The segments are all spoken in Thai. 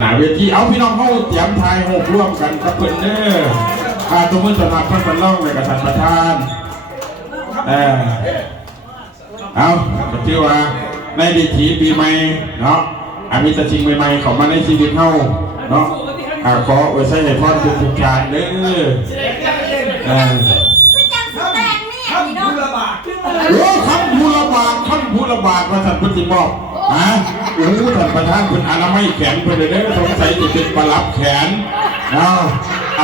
หนาเวทีเอาพี่น้องเข้าเตรียมทายหกร่วมกันครับเพื่อนเด้อตัวมือสมัครเพื่อนเป็นร่องในกระสันประธานเอาก็ถือว่าในดิถีปีใหม่เนาะมีแต่สิ่งใหม่ๆเข้ามาในชีวิตเฮาเนาะขอไว้ใช้ให้พรทุกๆชาติเด้อคำพูระบาดว่าท่านพุทธิบอกโอ้ท่านประธานคุณอนามัยแขนเพื่อนเด้อสงสัยจะเป็นประลับแขน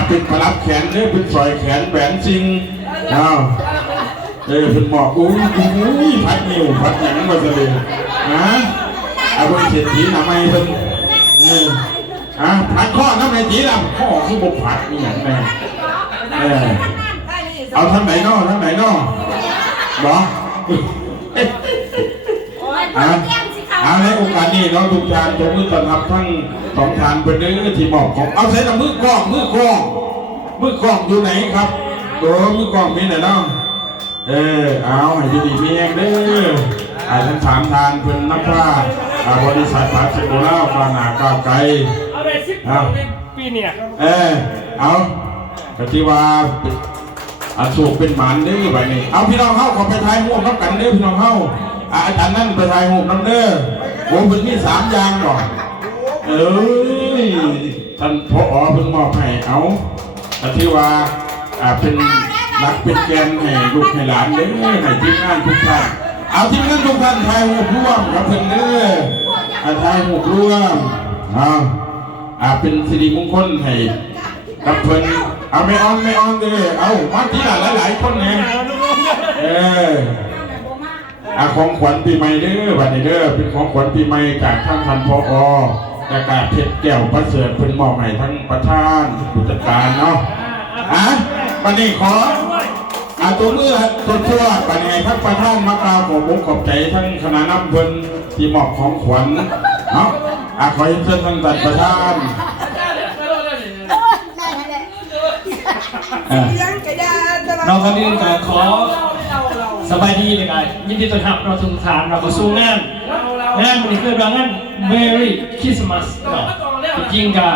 เป็นประลับแขนเด้อเป็นสอยแขนแหวนจริงเป็นหมอกอุ้ยพัดนิ้วพัดหยังมาเลยเอาไปเศรษฐีอนามัยเป็นพัดข้อน้ำในจีนข้อคือบกผัดนี่อย่างไรเอาทั้งไหนนอหรอในโอกาสนี้เราทุกท่านจะมือต้อนรับทั้งสองท่านเป็นเรื่องที่บอกของเอาใช้แต่มือกล้องอยู่ไหนครับมือกล้องมีไหนน้องเอาให้ดีๆมีแองเด้อทั้งสามท่านเป็นนักว่าบริษัทปาเชโกล่าฟานาก้าวไกลปีเนี่ยเอากติว่าสูบเป็นหมันเด้อแบบนี้เอาพี่น้องเข้าขอไปทายหูน้ำกันเด้อพี่น้องเข้าอาจารย์นั่นไปทายหูน้ำเด้อผมเป็นมี3อย่างก่อนท่านพอเพิ่งมอบให้เอาแต่ที่ว่าเป็นรักเป็นแกนให้ลูกให้หลานเด้อให้ทีมงานทุกท่านเอาทีมงานทุกท่านทายหูร่วมกับเพิ่นเด้อทายหูร่วมเป็นสิริมงคลให้กับเพิ่นเอาไม่ออนเลยเอามาที่หลายคนเนี่ยของขวัญปีใหม่เด้อบัดนี้เด้อเป็นของขวัญปีใหม่จากท่านผอ.และการเพชรแก้วประเสริฐเพิ่นมอบให้ทั้งประธานผู้จัดการเนาะบัดนี้ขอตัวมือตัวชั่วบัดนี้ทั้งประธานมากราบขอบใจทั้งคณะนำเพิ่นที่มอบของขวัญเนาะขอเชิญทั้งประธานเราคนอื่นก็ขอสบายดีเลยกันยินดีต้อนรับเราทุกท่านเราก็สู้งานมันคือเรื่องงาน Merry Christmas เนาะจริงก็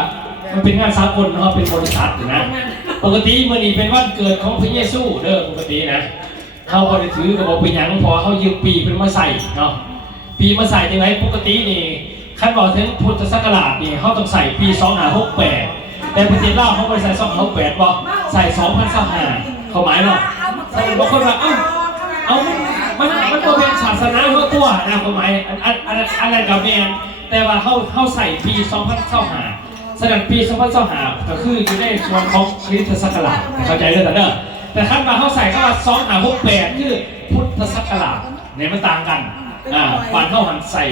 มันเป็นงานสากลเนาะเป็นบริษัทนะปกติมื้อนี้เป็นวันเกิดของพระเยซูเด้อปกตินะเขาบ่ได้ถือกับบ่เป็นหยังพอเขายืมปีเป็นมาใส่เนาะปีมาใส่จังได๋ปกตินี่คันบอกถึงพุทธศักราชนี่เขาต้องใส่ปี2568แต่ประเทศลาวเขาบ่ใส่2568บ่ใส่2025เขาหมายเนาะบางคนว่าเอามันเป็นศาสนาเพื่อตัวนะเขาหมายอะไรกับแมนแต่ว่าเขาใส่ปี2025แสดงปี2025ก็คืออยู่ในส่วนของคริสตศักราชเข้าใจเลยแต่เด้อแต่คันมาเขาใส่ก็ว่า2568คือพุทธศักราชเนี่ยมันต่างกันปานเข้าหันใส่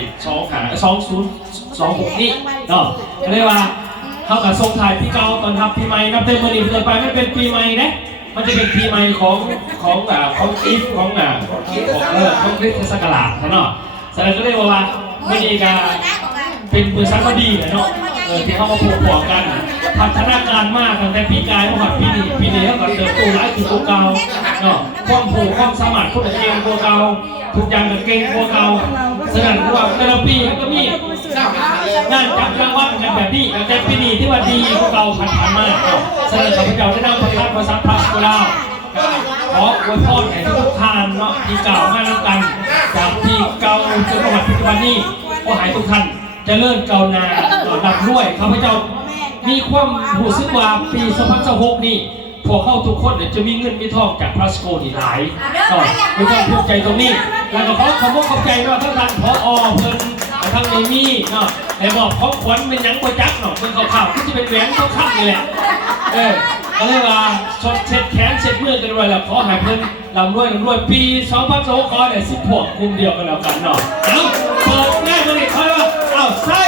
2026นี่เนาะเรียกว่าเขากับทรงถ่ายปีเก่าตอนทับปีใหม่นับเต็มมือนี่เกินไปไม่เป็นปีใหม่นะมันจะเป็นปีใหม่ของอีฟของคริสตศักราชเนาะแสดงก็เรียกว่ามือนี่ก็เป็นมือซักก็ดีเนาะที่เขามาผูกพอกันพัฒนาการมากตั้งแต่ปีกายมาปีนี้เขาก็เติบโตหลายคือตัวเก่าเนาะความผูกความสมัครคนเก่งตัวเก่าทุกอย่างก็เก่งตัวเก่าแสดงว่าแต่ละปีก็มีงานจับรางวัลกันแบบนี้แต่ปีนี้ที่ว่าดีพวกเราผ่านมาแสดงข้าพเจ้าได้นำประทับมาสักพักก็แล้วขออวยพรให้ทุกท่านเนาะที่เก่ามากแล้วกันจากที่เก่าจนปัจจุบันนี้ก็ให้ทุกท่านเจริญก้าวหน้าดับด้วยข้าพเจ้ามีความรู้สึกว่าปี2026นี้พวกเข้าทุกคนจะมีเงินมีทองจากพระสโกนี่หลายมีความภูมิใจตรงนี้แล้วก็ขอบใจว่าท่านผอ.เพิ่นทางนี้เนาะแต่บอกของขวัญเป็นยังกว่าจักเนาะเป็นข่าวที่จะเป็นแหวนเขาข้างนี่แหละก็เลยว่าชดเช็ดแขนเช็ดมือกันไว้แล้วขอให้เพิ่นลำรวยปี2026ขอได้10 พวกกลุ่มเดียวกันแล้วกันเนาะเปิดง่ายมาเลยคอยว่าใส่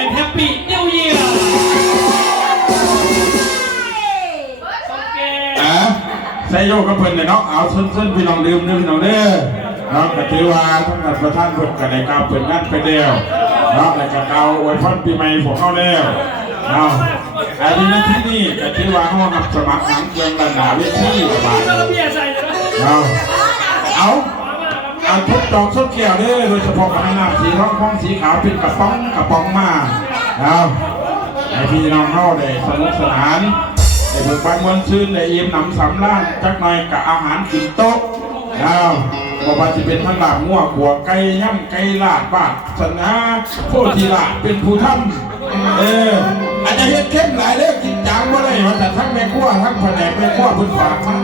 and happy new year ใส่โยกกับเพิ่นเลยเนาะเอาส้นพี่น้องลืมพี่น้องเด้อเนาะก็ถือว่าทั้งนั้นประธานเพิ่นก็ได้กล่าวเพิ่นนั่นไปแล้วเนาะแล้วก็กล่าวอวยพรปีใหม่พวกเขาแล้วเนาะอันนี้ที่นี่ก็ถือว่าเฮารับสมัครหนังเครื่องด้านหน้าเวทีบาดเอา เอาทุบดอกสุดเกี่ยวเด้อโดยเฉพาะกับน้ำสีทองฟองสีขาวเป็นกระป๋องมาเอาให้พี่น้องเข้าได้สนุกสนานได้เบิกบานมวลชื่นได้อิ่มหนำสำราญจักหน่อยกับอาหารกินโต๊ะเอาบอกว่าจะเป็นทั้งลาบงัวขัวไก่ย่ำไก่ลาดบาดสนาโพธิลาดเป็นผู้ทำอาจจะเฮ็ดเข้มหลายเรื่องจริงจังว่าได้ว่าแต่ทั้งแม่ครัวทั้งแผนกแม่ครัวคุณฝากมา